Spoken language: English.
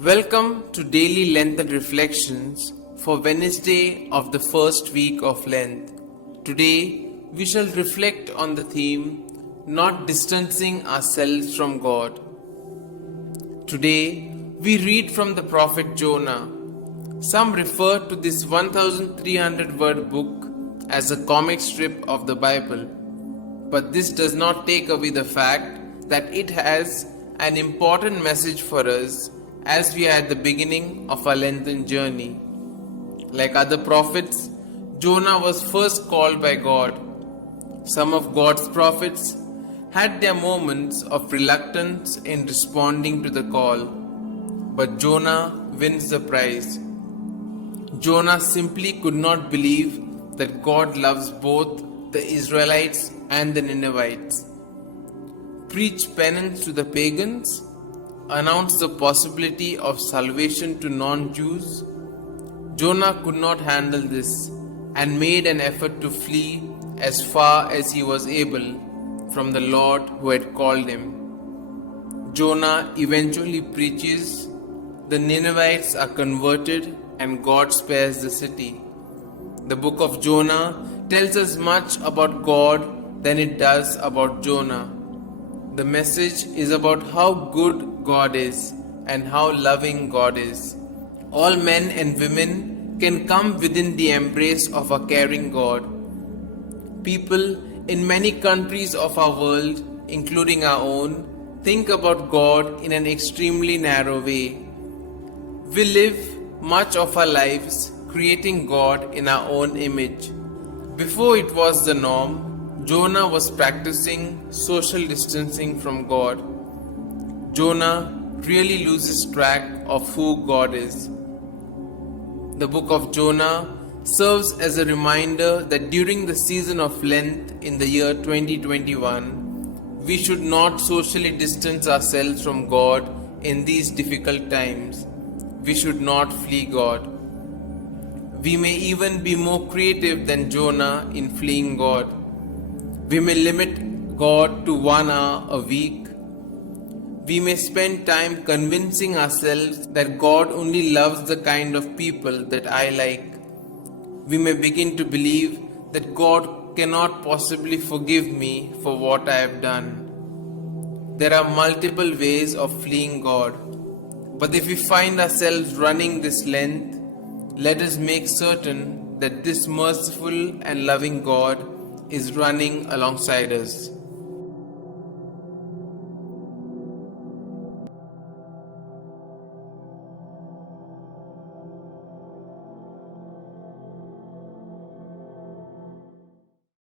Welcome to daily Lenten reflections for Wednesday of the first week of Lent. Today we shall reflect on the theme not distancing ourselves from God. Today we read from the prophet Jonah. Some refer to this 1300 word book as a comic strip of the Bible, but this does not take away the fact that it has an important message for us as we are at the beginning of our Lenten journey. Like other prophets, Jonah was first called by God. Some of God's prophets had their moments of reluctance in responding to the call, but Jonah wins the prize. Jonah simply could not believe that God loves both the Israelites and the Ninevites. Preach penance to the pagans, announce the possibility of salvation to non-Jews. Jonah could not handle this and made an effort to flee as far as he was able from the Lord who had called him. Jonah eventually preaches, the Ninevites are converted and God spares the city. The book of Jonah tells us much about God than it does about Jonah. The message is about how good God is and how loving God is. All men and women can come within the embrace of a caring God. People in many countries of our world, including our own, think about God in an extremely narrow way. We live much of our lives creating God in our own image. Before it was the norm, Jonah was practicing social distancing from God. Jonah really loses track of who God is. The book of Jonah serves as a reminder that during the season of Lent in the year 2021, we should not socially distance ourselves from God in these difficult times. We should not flee God. We may even be more creative than Jonah in fleeing God. We may limit God to 1 hour a week. We may spend time convincing ourselves that God only loves the kind of people that I like. We may begin to believe that God cannot possibly forgive me for what I have done. There are multiple ways of fleeing God. But if we find ourselves running this Lent, let us make certain that this merciful and loving God is running alongside us.